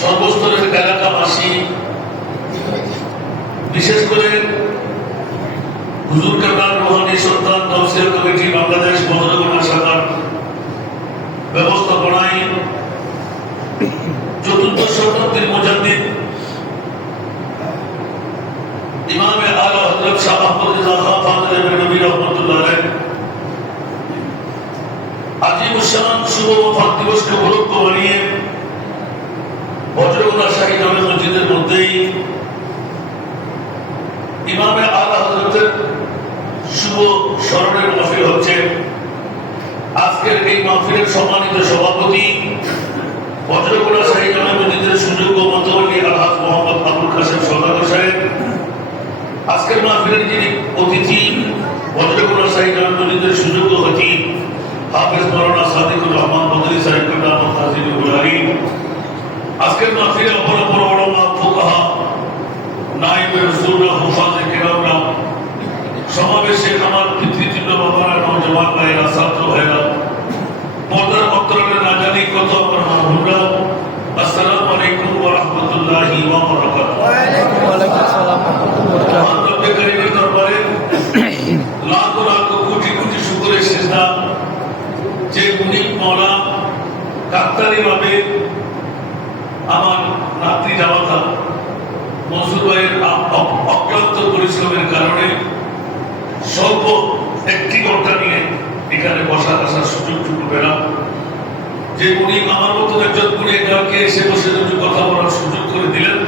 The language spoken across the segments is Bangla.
সর্বস্তরের এলাকাবাসী, বিশেষ করে হুজুর কাকার রোহানী সন্তান তফসিল কমিটি বাংলাদেশ বদরগোনা শাখার ব্যবস্থাপনায় চতুর্থ শতাব্দীর মুজাদ্দিদ ইমামে আলা হযরত শাহ আহমদ রিজা খান ফাদলে নবী রাহমাতুল্লাহ আলাইহি আজিমুশ-শান শুভ ওফাত দিবসকে উপলক্ষ বানিয়ে বদরগোনা শাহী জামে মসজিদের মধ্যেই ইমামে আলা হযরতের শুভ স্মরণের মাহফিল হচ্ছে। আজকের এই মাহফিলের সম্মানিত সভাপতি বদরগোনা শাহী জামে মসজিদের সুযোগ্য মতবল্লী আলহাজ মোহাম্মদ আবুল কাসেম সওদাগর সাহেব, আজকের মাহফিলের যিনি অতিথি বদরগোনা শাহী জামে মসজিদের সুযোগ্য খতিব হাফেজ মাওলানা সাদিকুর রহমান বদরি সাহেব কান্নামত হাজির বুলারি, আজকের মাহফিলে অপর অপর উলামা ফুকাহা নায়েবে রাসূলুল্লাহ হুফাজে কিরামরা সমাবেশে আমার পিতৃতুল্য বাবারা নওজওয়ান ভাইরা ছাত্র ভাইরা পর্দার অন্তরালে না জানি কত আমার মাহবুবরা, আসসালামু আলাইকুম ওয়া রাহমাতুল্লাহি ওয়া বারাকাতুহু। ওয়া আলাইকুম আসসালাম ওয়া রাহমাতুল্লাহি ওয়া বারাকাতুহু। রব্বে কারীমের দরবারে লাখ লাখ কোটি কোটি শুকরের সিজদা যে মুনিব মাওলা কাকতালীভাবে আমার নাতনি জামাতা মনসুর ভাইয়ের অক্লান্ত পরিশ্রমের কারণে স্বল্প একটি ঘন্টা নিয়ে এখানে বসার আসার সুযোগটুকু পেলাম। যে মুনিব আমার মতন একজন গুণেগারকে এসে বসে দুটো কথা বলার সুযোগ করে দিলেন,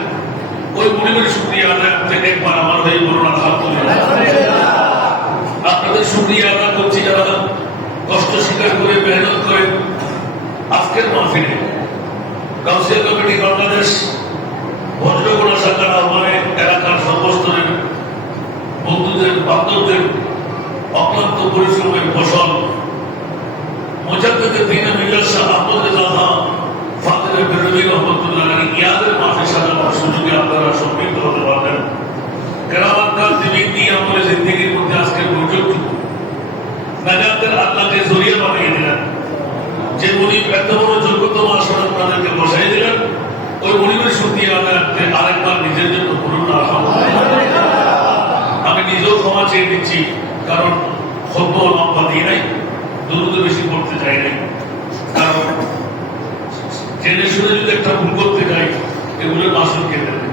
ওই মুনিবের শুকরিয়া আদায় করতে একবার আমার হয়ে বলুন আলহামদুলিল্লাহ। আপনাদের শুকরিয়া আদায় করছি যারা কষ্ট স্বীকার করে মেহনত করে আজকের মাহফিলে কাউন্সিল কমিটি বাংলাদেশ বদরগোনা শাখার আহ্বানে এলাকার সর্বস্তরের বন্ধুদের বান্ধবদের অক্লান্ত পরিশ্রমের ফসল মুজাদ্দিদে দ্বীন মিল্লাত শাহ আহমদ রিজা খান ফাদলে বেরলভী রহমাতুল্লাহ আলাইহি ইয়াদের মাহফিল সাজানোর সুযোগে আপনারা সম্পৃক্ত হতে পারবেন। কেরামাতকার দিনী আমলে জিন্দেগির মধ্যে আজকের বৈঠকটুকু নাজাতের আল্লাহকে জরিয়া বানিয়ে দিলেন। যে মুনিব এত বড় যোগ্যতম আসন আপনাদেরকে বসাই দিলেন, ওই মুনিবের শুকরিয়া আদায় করতে আরেকবার নিজের জন্য বলুন আলহামদুলিল্লাহ। আমি নিজেও ক্ষমা চেয়ে দিচ্ছি, কারণ খুতবা লম্বা দিয়ে নাই, দুরূদ বেশি পড়তে চাই নাই, কারণ জেনে শুনে যদি একটা ভুল করতে যাই এগুলোর মাসুল কে দেবে,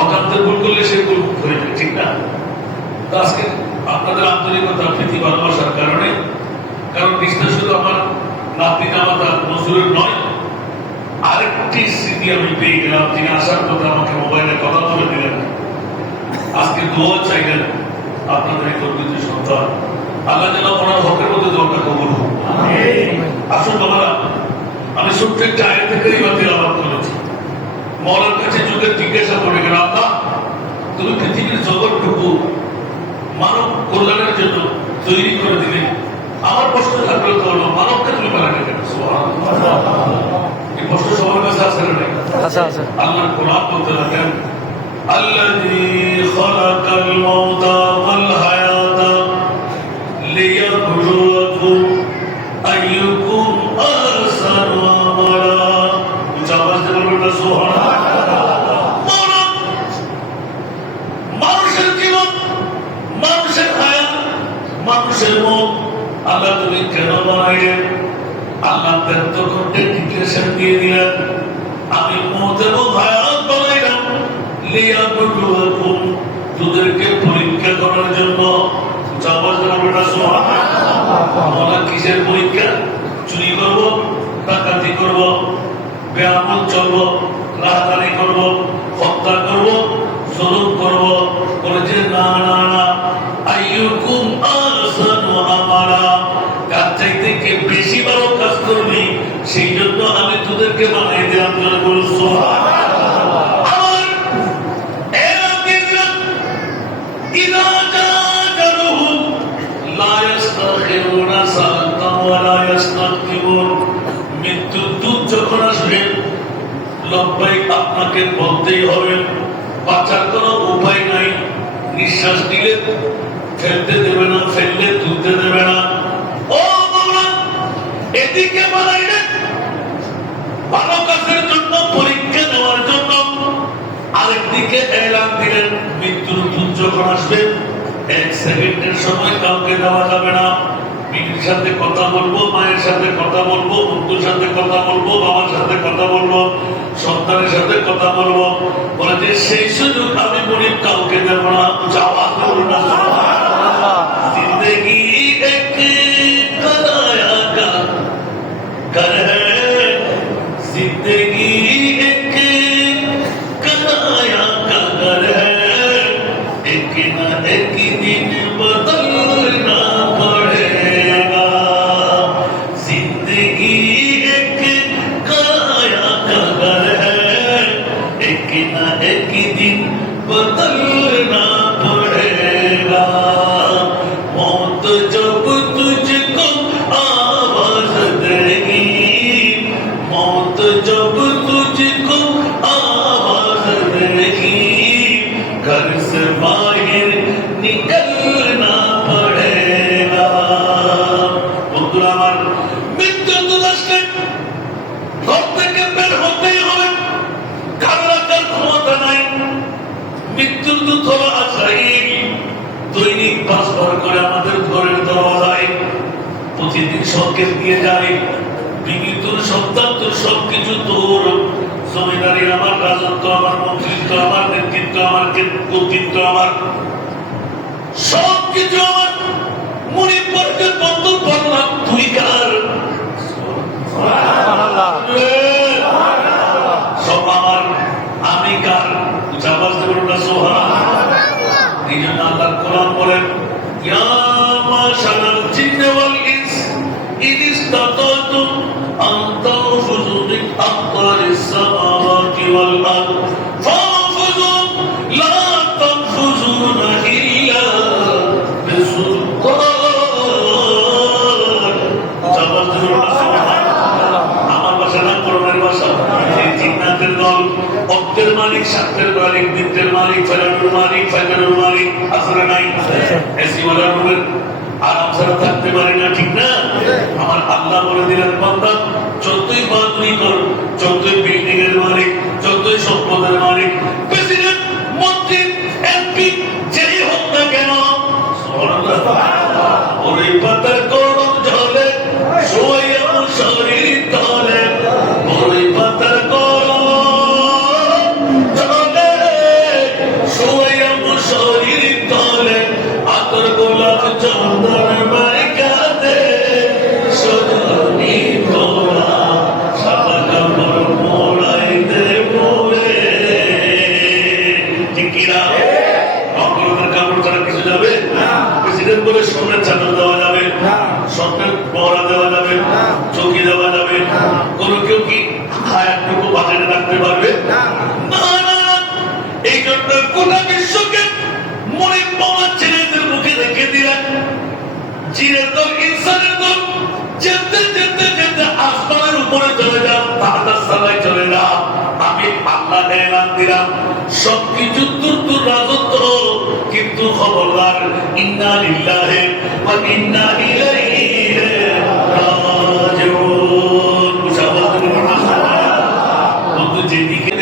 অকান্তে ভুল করলে সে ভুল হয়ে যায়, ঠিক না? তো আজকে আপনাদের আন্তরিকতা প্রীতি ভালোবাসার কারণে, কারণ বিশ্বাস শুধু আমার নাতনি জামাতা নজরুলের নয়, আরেকটি স্মৃতি আমি পেয়ে গেলাম, যিনি আসার কথা আমাকে মোবাইলে কথা বলে দিলেন, আজকে দোয়া চাইলেন আপনাদের এই গর্বিত সন্তান, আল্লাহ যেন ওনার হকের মধ্যে দোয়াটা কবুল হোক। আসুন বাবারা, আমি ছোট্ট একটা আয়াত থেকে তিলাওয়াত করেছি, মরার কাছে যুগে জিজ্ঞাসা করে গেল, আল্লাহ তুমি পৃথিবীর জগৎটুকু মানব কল্যাণের জন্য তৈরি করে দিলে, আমার প্রশ্ন থাকলে তো হলো মানবকে তুমি বানালে কেন? এই প্রশ্ন সবার কাছে আছে না নাই? আল্লাহর কোরআন বলতে লাগেন, আল্লাযী খালাকাল মাউতা ওয়াল হায়াতা লিয়াবলুয়াকুম আইয়ুকুম আহসানু আমালা। উচ্চ আওয়াজে বলবেন না সুবহানাল্লাহ। মানুষের জীবন, মানুষের হায়াত, মানুষের মত আল্লাহ তুমি কেন বানাইলেন? আল্লাহ ব্যক্ত করতে ডিক্লেরেশন দিয়ে দিলেন, আমি মত এবং হায়াত বানাইলাম লিয়াবলুয়াকুম, তোদেরকে পরীক্ষা করার জন্য। আমরা কিসের পরীক্ষা? চুরি করব, ডাকাতি করব, বেআমল চলব, রাহাজানি করব, হত্যা করব, জুলুম করব। বলেছে না না না, আইয়ুকুম আহসানু আমালা, কার চাইতে কে বেশি ভালো কাজ করবি সেই জন্য আমি তোদেরকে বানাই দিলাম। জোরে বলুন সুবহানাল্লাহ। আমার এলান দিয়ে দিলাম, ইযা জাআলুহুম লা ইস্তাখিরুনা সাআতান ওয়া লা ইস্তাকদিমুন। মৃত্যুর দূত যখন আসবে, লব্বাইক আপনাকে বলতেই হবে, বাঁচার কোনো উপায় নাই। নিঃশ্বাস নিলে ফেলতে দেবে না, ফেললে তুলতে দেবে না। ও মাওলা, এদিকে বানাইলেন ভালো কাজের জন্য, পরীক্ষা নেওয়ার জন্য, আরেকদিকে এলান দিলেন মৃত্যুর দূত যখন আসবে, 1 সেকেন্ডের সময় কাউকে দেওয়া যাবে না। বিবির সাথে কথা বলবো, মায়ের সাথে কথা বলবো, বন্ধুর সাথে কথা বলবো, বাবার সাথে কথা বলবো, সন্তানের সাথে কথা বলবো। বলে যে সেই সুযোগ আমি গরিব কাউকে দেবো না। যাওয়া করবো না। জিন্দগি এক করায়া কা কর হ্যায়, জিন্দগি এক कराया का घर है, एक न एक दिन बदलना पड़ेगा। जिंदगी एक कराया का घर है, एक न एक दिन बदलना पड़ेगा। मौत जब तुझको आवाज देगी, मौत जब तुझको घर से बाहर निकलना पड़ेगा। বন্ধুরা আমার, মৃত্যু তো আসলে ঘর থেকে বের হতেই হবে, ঘর রাখার ক্ষমতা নাই। মৃত্যুর দূত হলো আজরাইল, দৈনিক 5 বার করে আমাদের ঘরের দরজায় প্রতিদিন সংকেত দিয়ে যায়, বিবি তোর সন্তান তোর সবকিছু তোর, জমিদারি আমার, রাজত্ব আমার, মন্ত্রিত্ব আমার, নেতৃত্ব আমার, কর্তৃত্ব আমার, সবকিছু আমার। মুনিব বর্গের বন্ধু বললাম তুই কার? সব আমার, আমি কার? আওয়াজ দেবেন না সুবহানাল্লাহ। এই জন্য আল্লাহ কোরআন বলেন, ইয়া মাশারাল জিন্নি ওয়াল ইনস ইন ইসতাতাতুম আন তানফুযু মিন আকতারিস সামাওয়াতি ওয়াল আরদ ফানফুযু লা তানফুযুনা ইল্লা বিসুলতান। আওয়াজ দেবেন না সুবহানাল্লাহ। আমার ভাষা না কোরআনের ভাষা। এই জিন্নাতের দল অর্থের মালিক, স্বার্থের মালিক, বিদ্যের মালিক, ফেরানোর মালিক, ফাইনানোর মালিক, আসলে নাই। এসি ওয়ালা রুমের আরাম ছাড়া থাকতে পারি না, ঠিক না? আমার আল্লাহ বলে দিলেন, বান্দা যতই বাদুই কর, যতই বিল্ডিং এর মালিক, যতই সম্পদের মালিক, প্রেসিডেন্ট, মন্ত্রী, এমপি, যেই হোক না কেন, ওই পাতার গরম জলে শোয়া শরীর তলে, ওই পাতার শরীর তলে আতর গোলাপ চন্দন মাইকাতে সজনী ভোলা সাদা কাপড় মোড়া না না, এই জন্য গোটা বিশ্বকে মরিন বাবা ছেলেদের মুখে রেখে দিলেন। জিনের দল ইনসানের দল যেতে যেতে যেতে আসমানের উপরে চলে যান, তাহার সালায় চলে যান। আমি আল্লাহ এলান দিলাম সবকিছু তুর রাজত্ব, কিন্তু খবরদার ইন্না লিল্লাহি ওয়া ইন্না ইলাইহি রাজিউন। বন্ধু যেদিকে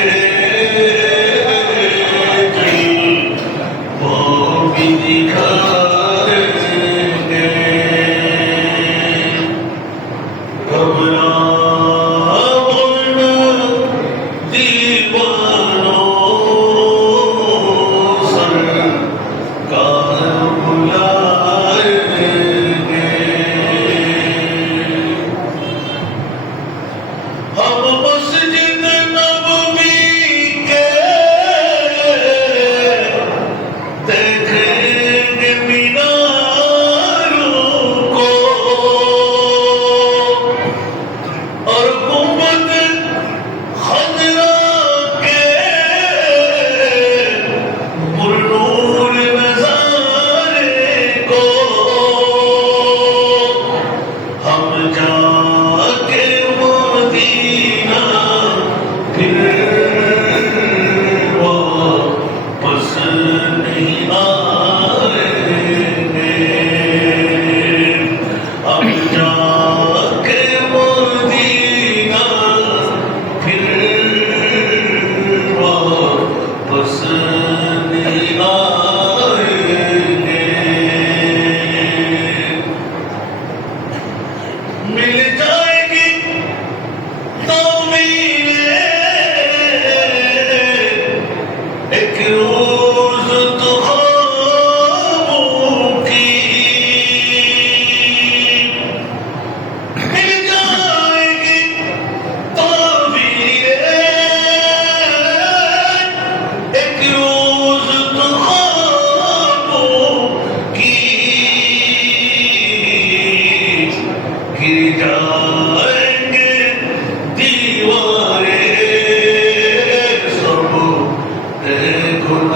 Guru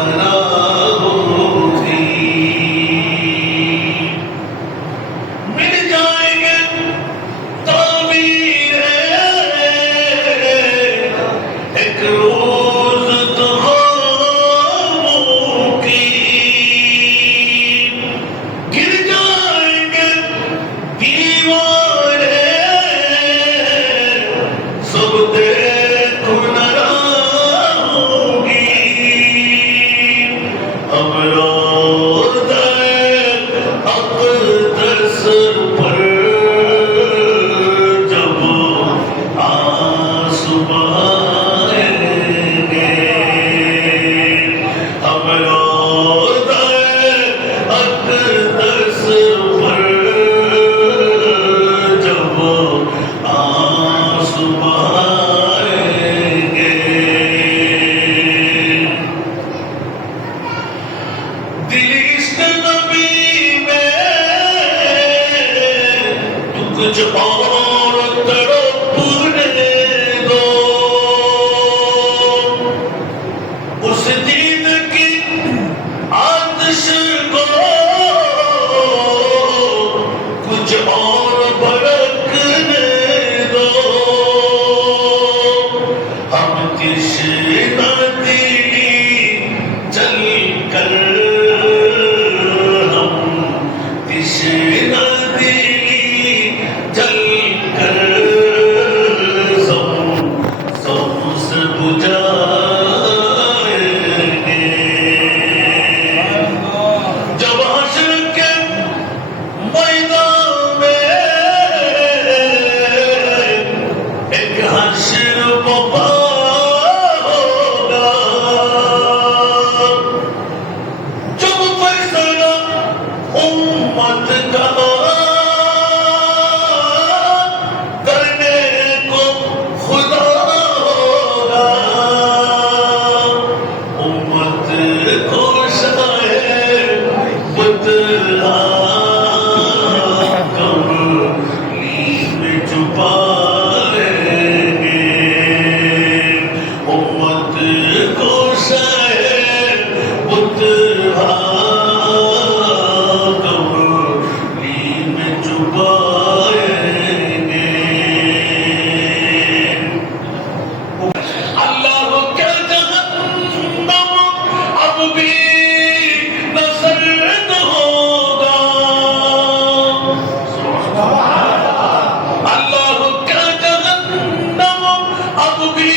को शायर बुतहा कमली में छुपाएंगे अल्लाह क्या जहन्नम अब भी न सर्द होगा अल्लाह क्या जहन्नम अब भी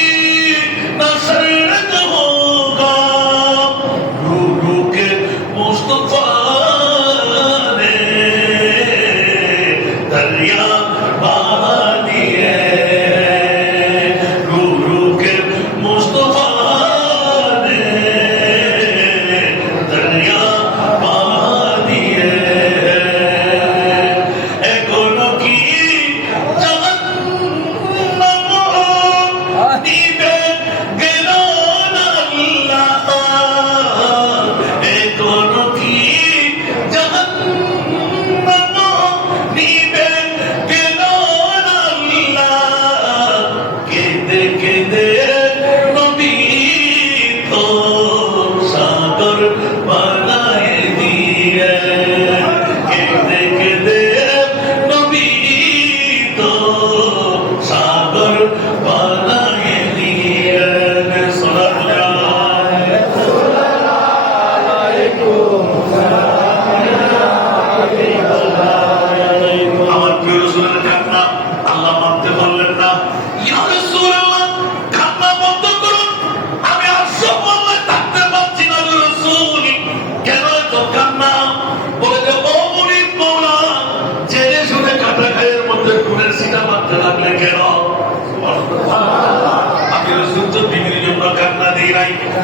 न सर्द होगा रू रू के मुस्तफा ने दरिया बहा दिए रू रू के मुस्तफा ने दरिया बहा दिए एकोनो की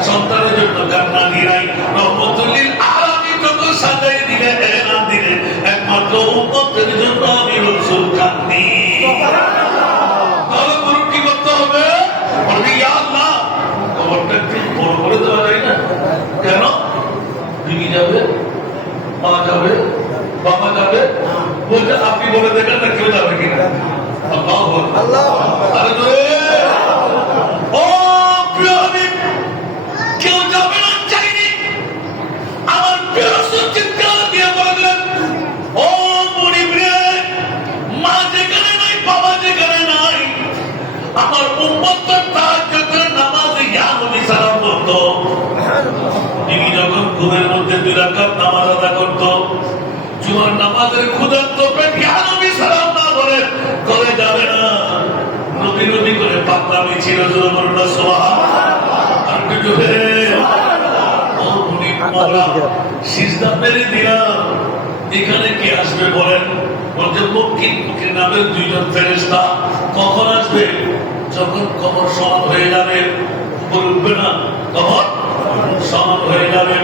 সন্তানের জন্য কান্না দিলাই রহমতুল্লিল আলামিন যখন সাজাই দিলে এলান দিলে একমাত্র উম্মতের জন্য আমি রাসূল কান্দি তাহলে গুরু কি করতে হবে বলবি ইয়া আল্লাহ কবরটা একটু বড় করে দেওয়া যায় না কেন বিবি যাবে মা যাবে বাবা যাবে বলছে আপনি বলে দেখেন না কেউ যাবে কিনা আল্লাহু আকবার আল্লাহু আকবার আরে ও প্রিয় হাবিব কেউ যাবে না চাইনি আমার প্রিয় রাসূল চিৎকার দিয়ে বললেন ও মুনিব রে মা যেখানে নাই বাবা যেখানে নাই আমার উম্মতের তাহাজ্জুদের নামাজে ইয়া নবী সালাম পড়তো তিনি যখন ঘুমের মধ্যে 2 রাকাত নামাজ আদা করতো জুমার নামাজের ক্ষুধার্ত পেট ইয়া নবী সালাম না বলে করে যাবে না নবী নবী করে পাকলামি ছিল জোরনা সুবহানাল্লাহ আর কিছু হে ও মুনিব মাওলা সিজদা মেরে দিলাম এখানে কে আসবে বলেন বলতে মুকিন মুকিন নামের 2 জন ফেরেশতা কখন আসবে যখন কবর সমান হয়ে যাবে বলবে না কবর সমান হয়ে যাবে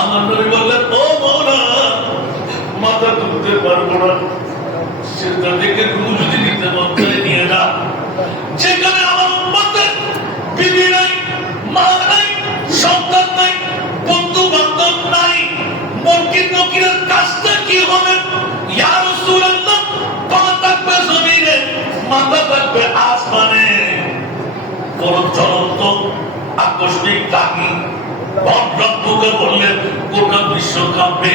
আমার নবী বললেন ও মাওলা মাথা তুলতে পারবো না সিজদা থেকে রূহ যদি নিতে মন করে নিয়ে যা যেখানে আমার উম্মতের বিবি নাই মা নাই সন্তান নাই বন্ধু বান্ধব নাই মুনকির নকিরের কাজটা কি হবে ইয়া রাসূলুল্লাহ পা থাকবে জমিনে মাথা থাকবে আসমানে কোন চলন্ত আকস্মিক তাকি রব্বুকে বললেন গোটা বিশ্ব কাঁপবে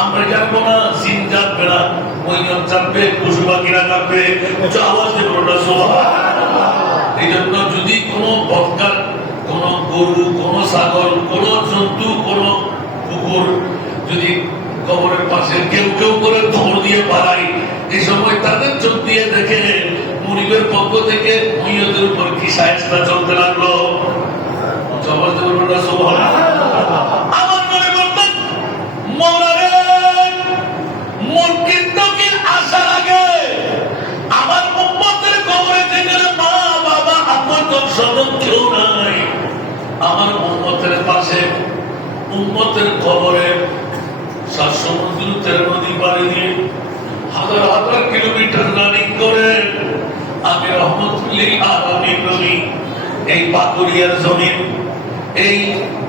আমরা জানবো না জিন জানবে না মহিলা জানবে পশু পাখিরা জানবে আওয়াজ দেব না সুবহানাল্লাহ এই জন্য যদি কোনো বক্তার কোন গরু কোন ছাগল কোন জন্তু কোন কুকুর যদি কবরের পাশে কেউ কেউ করে দৌড় দিয়ে পালাই এই সময় তাদের চোখ দিয়ে দেখে মুনিবের পক্ষ থেকে মহিয়তের উপর কি সাহেবটা চলতে লাগলো জবাব দেব না সুবহানাল্লাহ আমার মনে বলতেন মওলা রে মুনকির নকির আসার আগে আমার উম্মতের কবরে যেখানে মা বাবা আপন স্বজন কেউ নাই আমার উম্মতের পাশে উম্মতের কবরে 7 সমুদ্র 13 নদী পাড়ি দিয়ে হাজার হাজার কিলোমিটার রানিং করে আমি রহমতুল্লিল আলামিন নবী এই পাকুড়িয়ার জমিন এই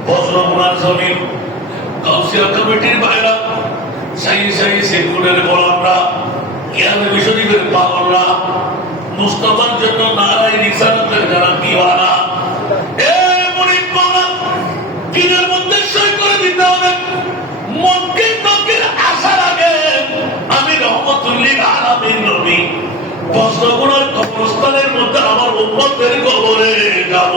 বজ্রমোনার জমিন কাউন্সিল কমিটির বাইরা সাই সাই সেকুলের গোলামরা ইয়ালে বিশ্বজিতের পাগলরা মুস্তাফার জন্য নারায় রিসালাতের যারা দিওয়ানা এ আমি নবী বস্ত্রগুণার কবরস্থানের মধ্যে আমার উম্মতের কবরে যাব।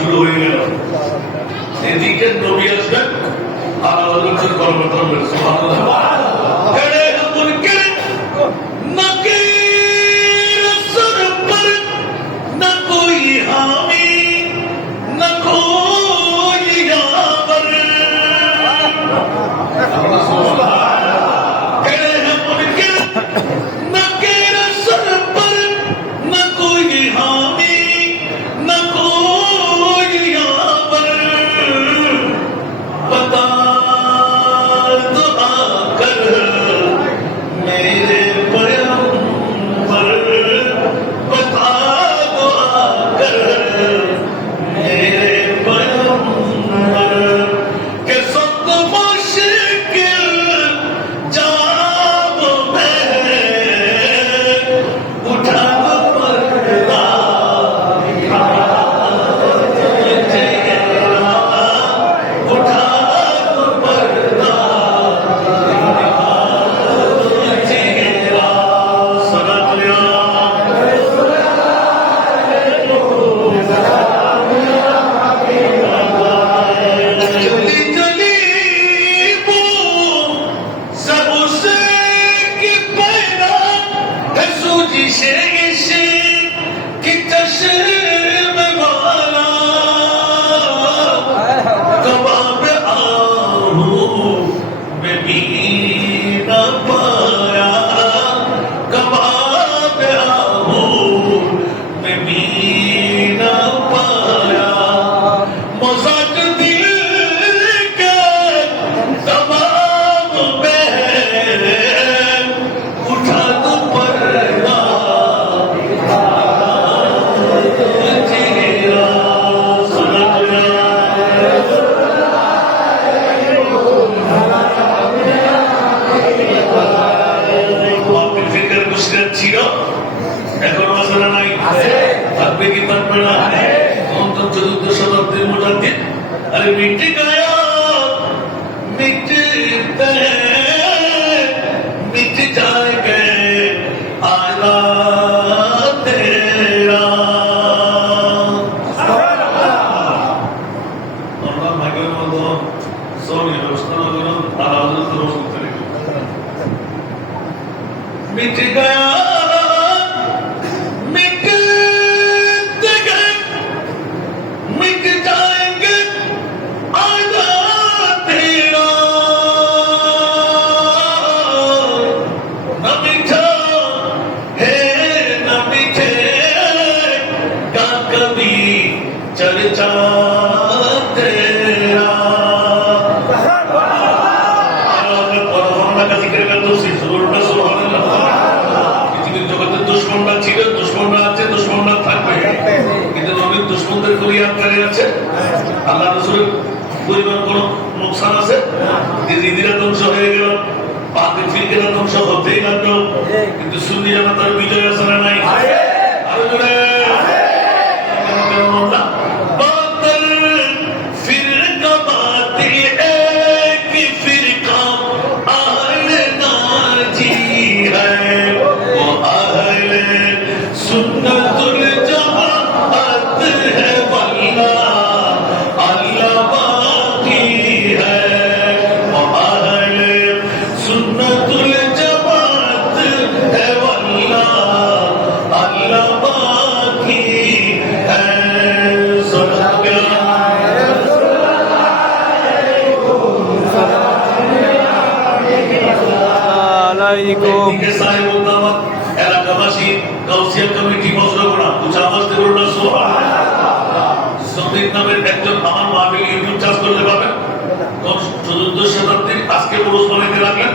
শুরু হয়ে গেল এদিকে নবী আসবেন আর আমাদের কর্মকর্তা হবে সুবহানাল্লাহ। আল্লাহ রাসূলের পরিবার কোন লোকসান আছে দিদিরা ধ্বংস হয়ে গেল, বাতিল ফিরকারা ধ্বংস হতেই লাগলো, কিন্তু সুন্নি জামাতের বিজয় আছে না নাই? আরো জোরে এলাকাবাসী কাউন্সিল কমিটি বসরা উচ্চ আওয়াজ দিয়ে বলল সুবহানাল্লাহ। নামের একজন আমার মাহফিল ইউটিউব চার্জ করতে পারবেন, চতুর্থ শতাব্দীর আজকে পুরুষ বানাইতে লাগলেন।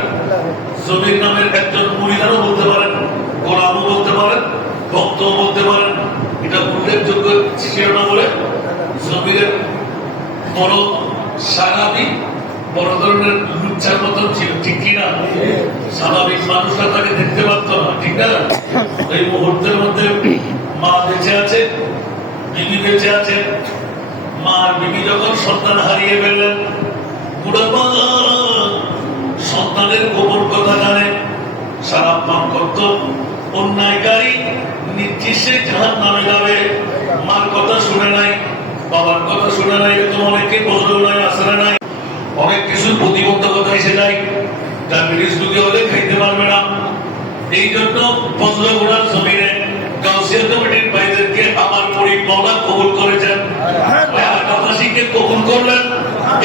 জমির নামের একজন মুরিদারও বলতে পারেন, গোলামও বলতে পারেন, ভক্তও বলতে পারেন, ছিল না বলে জমির বড় স্বাভাবিক বড় ধরনের লুচ্ছার মতন ছিল, ঠিক কিনা? স্বাভাবিক মানুষরা তাকে দেখতে পারতো না, ঠিক না? এই মুহূর্তের মধ্যে মা বেঁচে আছে, বিবি বেঁচে আছে। মা আর বিবি যখন সন্তান হারিয়ে ফেললেন, বুড়া মা সন্তানের গোপন কথা জানে, সারা পান করত, অন্যায়কারী নির্দিষ্টে জাহান নামে যাবে। মার কথা শুনে নাই, বাবার কথা শুনে নাই, তো অনেকে বদলেও নাই, আসলে নাই, অনেক কিছুর প্রতিবন্ধকতা এসে যায়। ডায়াবেটিস রোগী হলে খাইতে পারবে না। এই জন্য বজ্রগুড়ার জমিনে গাউসিয়া কমিটির ভাইদেরকে আমার পরিকল্পনা কবুল করেছেন, এলাকাবাসীকে কবুল করলেন।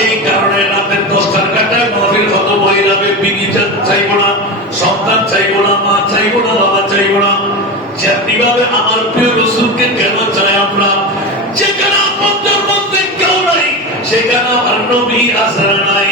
এই কারণে রাতের 10টার কাটায় মাহফিল খতম হয়ে যাবে। বিবি চাইবো না, সন্তান চাইবো না, মা চাইবো না, বাবা চাইবো না। যেমনিভাবে আমার প্রিয় রসুলকে কেন চাই আমরা? যেখানে আপনাদের মধ্যে কেউ নাই, সেখানে আমার নবী আসরা নাই।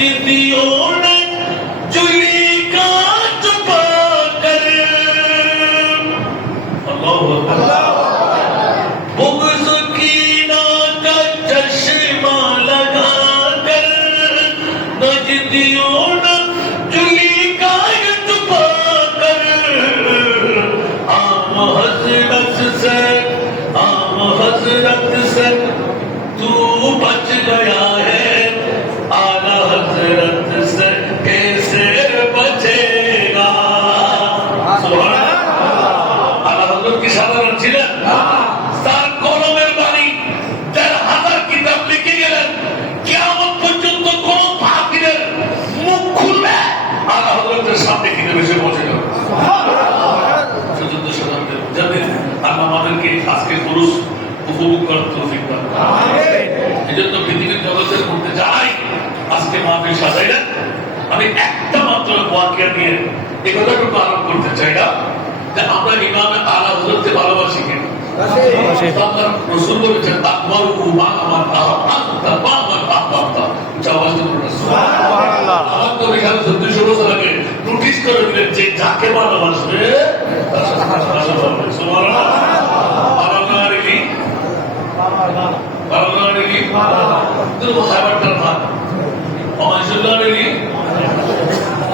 नजदियों ने जुली का चुपा कर अल्लाह बुग़्ज़ कीना का चश्मा लगा कर नजदियों ने जुली का चुपा कर आम हज़रत से तू बच गया है आला हज़रत से कैसे बचेगा सुभान अल्लाह आला हज़रत की साधारण ছিলেন তার কলমের বাণী ১,৫০০ কিতাব লিখে গেলেন কিয়ামত পর্যন্ত কোন কাফিরের মুখ খুললে আলা হযরতের সামনে কিনে বসে বসে যাবে সুবহানাল্লাহ চতুর্থ শতাব্দীর জানেন আল্লাহ আমাদেরকে আজকে পুরুষ উপভোগ করার তৌফিক দান আমিন এজন্য পৃথিবীর জগতের মধ্যে যাই আজকে মাহফিল সাজাইলেন আমি একটা মাত্র ওয়াকিয়া নিয়ে এই কথাটুকু আরম্ভ করতে চাই না যে আমরা ইমামে আলা হযরতকে ভালোবাসি কিনা আল্লাহ রাসূল বলেছেন আকবরু মা আমার আনতা মা আমার আহবাবতা আওয়াজ করে সুবহানাল্লাহ আমার তো বিশাল ২০০ বছর আগে নোটিশ করে দিলেন যে যাকে ভালোবাসবে তার সাথে ভালোবাসবে সুবহানাল্লাহ আল্লাহ রিলি আল্লাহ রিলি তুই খাবার করবা ومن شلاني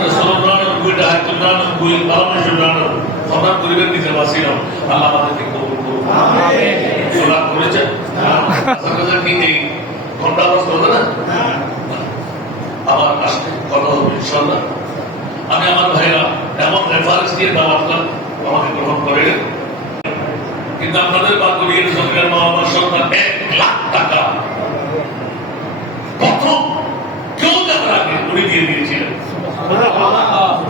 رسولنا نقول حياتنا نقول الله شلانه আমরা পরিবার দিতে বাসি না আল্লাহ আমাদেরকে কবুল করুন আমিন সোলা করেছে আসলে কি এই ঘন্টা বাস করে না আমার আজকে কথা হবে ইনশাআল্লাহ আমি আমার ভাইরা এমন রেফারেন্স দিয়ে দাওয়াত আমাকে গ্রহণ করে কিন্তু আপনাদের বাগুড়ির সরকার মহামার সরকার 1 লাখ টাকা প্রথম কেউ দেওয়ার আগে উনি দিয়ে দিয়েছিলেন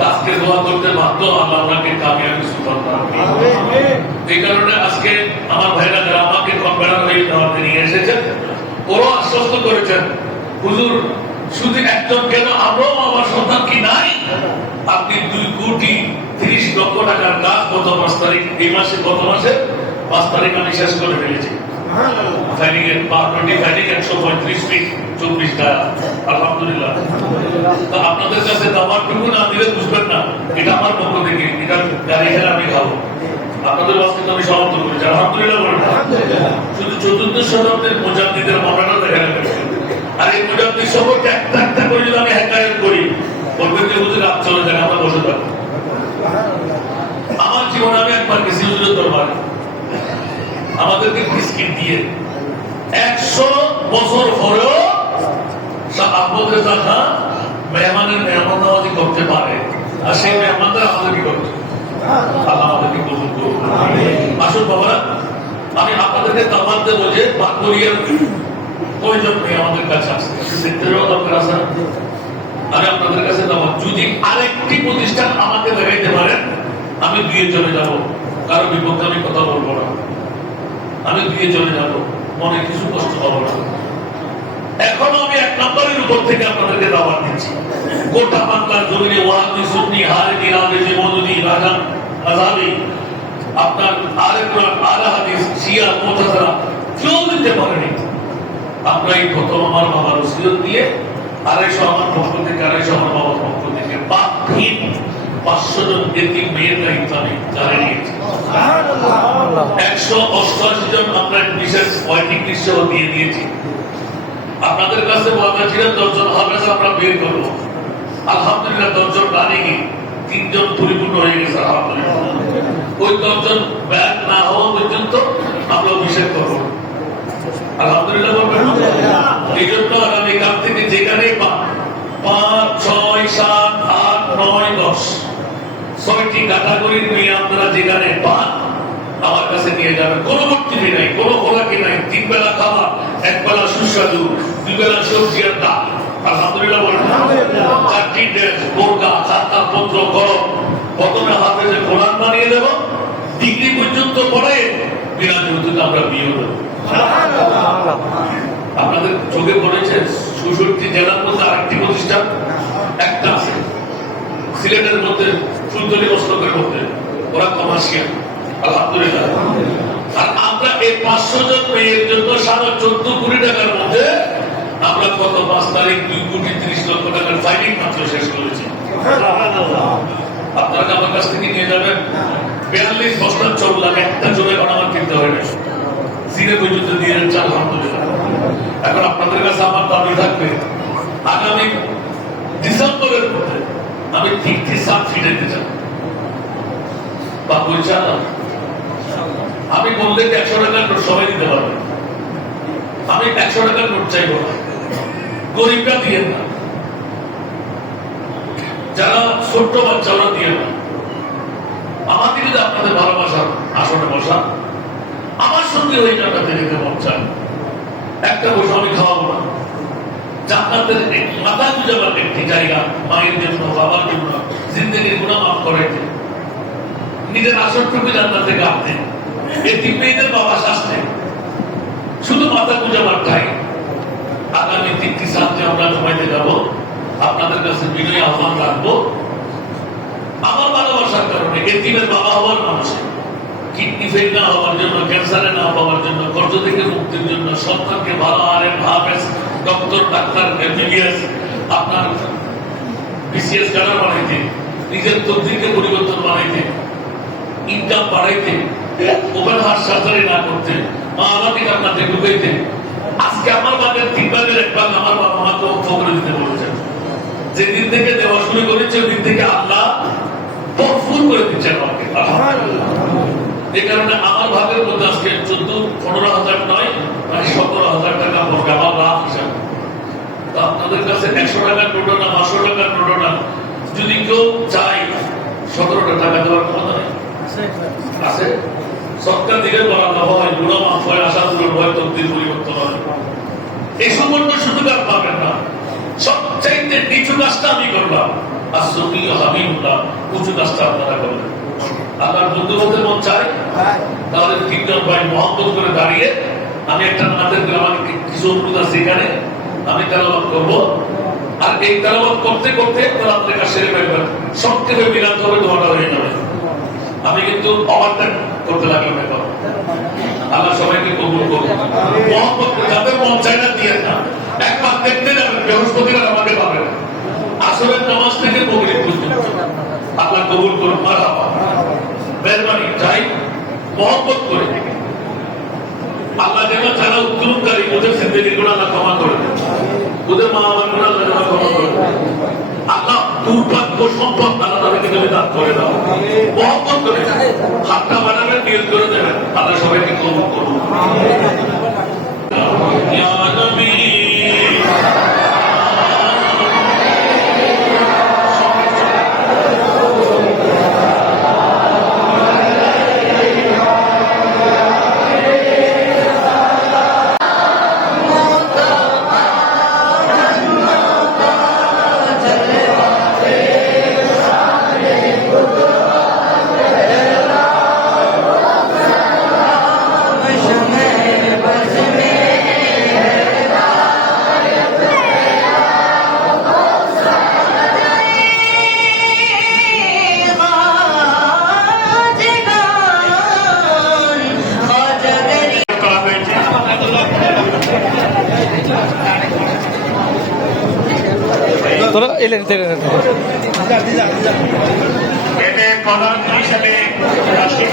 আজকে দোয়া করতে বাধ্য আল্লাহ ওনাকে কামিয়াবি সুফল দান করুন এই কারণে আজকে আমার ভাইরা যারা আমাকে কনফারেন্স হয়ে দাওয়াতে নিয়ে এসেছেন ওরা আশ্বস্ত করেছেন হুজুর শুধু একজন কেন আমরাও আমার সন্তান কি নাই আপনি 2 কোটি 30 লক্ষ টাকার কাজ গত 5 তারিখ এই মাসে গত মাসে 5 তারিখ আমি শেষ করে ফেলেছি ফাইনিং এর 135 ফিট 24 টা আলহামদুলিল্লাহ তো আপনাদের কাছে দাওয়াতটুকু না দিলে বুঝবেন না এটা আমার পক্ষ থেকে এটা গাড়ি খেলা আমি খাবো আপনাদের বাস্তে আমি সমাপ্ত করেছি আলহামদুলিল্লাহ বলেন শুধু চতুর্থ শতাব্দীর মুজাদ্দিদের মামলাটা দেখা গেছে আর এই মুজাদ্দিদ সম্পর্কে একটা করে যদি আমি হেকায়ত করি বলবেন যে হুজুর রাত চলে যায় আমরা বসে থাকবো আমার জীবনে আমি একবার গেছি হুজুরের দরবারে আমাদেরকে বিস্কিট দিয়ে 100 বছর পরেও আহমদ রেজা খান মেহমানের মেহমান নওয়াজি করতে পারে আর সেই মেহমানরা আমাদের কি করছে আল্লাহ আমাদেরকে কবুল করুন আসুন বাবারা আমি আপনাদেরকে দাওয়াত দেব যে বাকলিয়ার প্রয়োজন নেই আমাদের কাছে আসতে সেক্টরেও দরকার আছে আমি আপনাদের কাছে দাওয়াত যদি আরেকটি প্রতিষ্ঠান আমাকে দেখাইতে পারেন আমি দিয়ে চলে যাব কারো বিপক্ষে আমি কথা বলবো না আমি দিয়ে চলে যাব মনে কিছু কষ্ট পাবো না এখনো আমি 1 নম্বরের উপর থেকে আপনাদেরকে দাওয়াত দিচ্ছি গোটা বাংলার জমিনে ওয়াহাবি সুন্নি হারেদি রাবেজি মওদুদি রাজান মাযহাবি আপনার আলে কোরআন আলে হাদিস শিয়া মুতাযারা কেউ দিতে পারেনি আমরা এই প্রথম আমার বাবার ওসিয়ত দিয়ে 250 আমার পক্ষ থেকে 250 আমার বাবার পক্ষ থেকে বাকি 500 জন এতিম মেয়ের দায়িত্ব আমি জানিয়ে নিয়েছি 188 জন আমরা বিশেষ ওয়েটিং লিস্টে দিয়ে দিয়েছি আপনাদের কাছে ওয়াদা ছিল 10 জন হাফেজ আমরা বের করব আলহামদুলিল্লাহ 10 জন রানি 3 জন পরিপূর্ণ হয়ে গেছে আলহামদুলিল্লাহ ওই 10 জন ব্যাক না হওয়া পর্যন্ত আমরা অভিষেক করব আলহামদুলিল্লাহ এই জন্য আগামী কাল থেকে যেখানে 5 6 7 8 9 10 6টি ক্যাটাগরির মেয়ে আপনারা যেখানে পান আমার কাছে নিয়ে যাবেন কোনো ভর্তি নাই কোনো খোলাকি নাই 3 বেলা খাবার 1 বেলা সুস্বাদু 2 বেলা সবজি আর ডাল আলহামদুলিল্লাহ বলেন 4টি ড্রেস বোরকা 4টা পত্র কলম প্রথমে হাফেজে কোরআন বানিয়ে দেব ডিগ্রি পর্যন্ত পড়ে বিনা যৌতুকে আমরা বিয়ে দেব আপনাদের চোখে পড়েছে ৬৬ জেলার মধ্যে আরেকটি প্রতিষ্ঠান একটা আছে সিলেটের মধ্যে ফুলতলি মস্তকের মধ্যে ওরা কমার্শিয়াল আলহামদুলিল্লাহ আর আমরা এই 500 জন মেয়ের জন্য 14.5 কোটি টাকার মধ্যে আমরা গত 5 তারিখ 2,30,00,000 টাকার ফাইলিং মাত্র শেষ করেছি। আপনারা আমার কাছ থেকে নিয়ে যাবেন 42 বস্তা চোর লাগে, একটা চোরে আমার কিনতে হয় না, সিনে পর্যন্ত দিয়ে যাচ্ছে আলহামদুলিল্লাহ। এখন আপনাদের কাছে আমার দাবি থাকবে আগামী ডিসেম্বরের মধ্যে আমি 3 ফিরাইতে চাই বা বলছেন আমি বললে 100 টাকার নোট সবাই দিতে পারবে, আমি 100 টাকার নোট চাইব না, গরিবরা দিয়ে না, যারা ছোট্ট বাচ্চারা দিয়ে না। আমাকে যদি আপনাদের ভালোবাসার আসনে বসা, আমার সঙ্গে ওই টাকাতে যেতে মন চায়, একটা বসে আমি খাওয়াবো না। জান্নাতের মাথা গুজাবার একটি জায়গা, মায়ের জন্য, বাবার জন্য, জিন্দগির গুনাহ মাফ করাইতে, নিজের আসরটুকু জান্নাত থেকে আনতে, এতিম মেয়েদের বাবা শাস্তে, শুধু মাথা গুজাবার টাইম। আগামী 3টি সাথে আমরা জমাইতে যাব, আপনাদের কাছে বিনয় আহ্বান রাখবো। আমার ভালোবাসার কারণে এতিমের বাবা হওয়ার মানুষের কিডনি ফেল না হওয়ার জন্য, ক্যান্সারে না হওয়ার জন্য, কর্জ থেকে মুক্তির জন্য, সন্তানকে ভালো আরেন ভাবেস ডক্টর, ডাক্তার, এমবিবিএস, আপনার বিসিএস ক্যাডার বানাইতে, নিজের তকদিরকে পরিবর্তন বানাইতে, ইনকাম বাড়াইতে, ওপেন হার্ট সার্জারি না করতে, মা আমাকে আপনাকে ঢুকাইতে। আজকে আমার বাগের 3 ভাগের 1 ভাগ আমার বাবা মাকে অক্ষ করে দিতে বলেছেন। যেদিন থেকে দেওয়া শুরু করেছে ওই দিন থেকে আল্লাহ ভরপুর করে দিচ্ছেন আমাকে, আলহামদুলিল্লাহ। এই কারণে আমার ভাগের মধ্যে আজকে 14-15,000 নয়, মানে 17,000 টাকা পড়বে আমার লাভ হিসাবে। তো আপনাদের কাছে 100 টাকার নোট না, 500 টাকার নোট না, যদি কেউ চাই 17টা টাকা দেওয়ার ক্ষমতা নেই আছে, সরকার দিকে বরাদ্দ হয়, গুণা মাফ হয়, আশা পূরণ হয়, তকদির পরিবর্তন হয়। এই সুবর্ণ সুযোগ আর পাবেন না। সবচাইতে নিচু কাজটা আমি করলাম, আর সঙ্গীয় হাবিবুল্লাহ উঁচু কাজটা আপনারা করলেন। আপনার বন্ধু হতে মন চায়, তাহলে বিজ্ঞান ভাই মহব্বত করে দাঁড়িয়ে আমি একটা নাতের গ্রামে কিছু অনুরোধ আছে, এখানে আমি তেলাওয়াত করব। আর এই তেলাওয়াত করতে করতে আপনার লেখা সেরে ফেলবেন, সংক্ষেপে মিলাতে হবে, দোয়াটা হয়ে যাবে। আমি কিন্তু ওভারটেক করতে লাগলাম এখন। আল্লাহ সবাইকে কবুল করুন। মহব্বত করে যাদের মন চায় না দিয়ে না, একবার দেখতে যাবেন, বৃহস্পতিবার আমাকে পাবেন, আসরের নামাজ থেকে মাগরিব পর্যন্ত। আল্লাহ কবুল করুন, মারহাবা। মেহরবানি চাই মহব্বত করে আল্লাহ যেন যারা উত্তরণকারী, ওদের জিন্দেগির গুনাহ আল্লাহ ক্ষমা করে দেন, ওদের মা বাবার গুনাহ আল্লাহ ক্ষমা করে দেন। আল্লাহ দুর্ভাগ্য সম্পদ আল্লাহ তাদেরকে তুমি দান করে দাও, মহব্বত করে হাতটা বানাবেন, নিয়ত করে দেবেন। আল্লাহ সবাইকে কবুল করুন। ইয়া নবী তোরা এলেন এতে প্রধান হিসেবে রাষ্ট্রীয়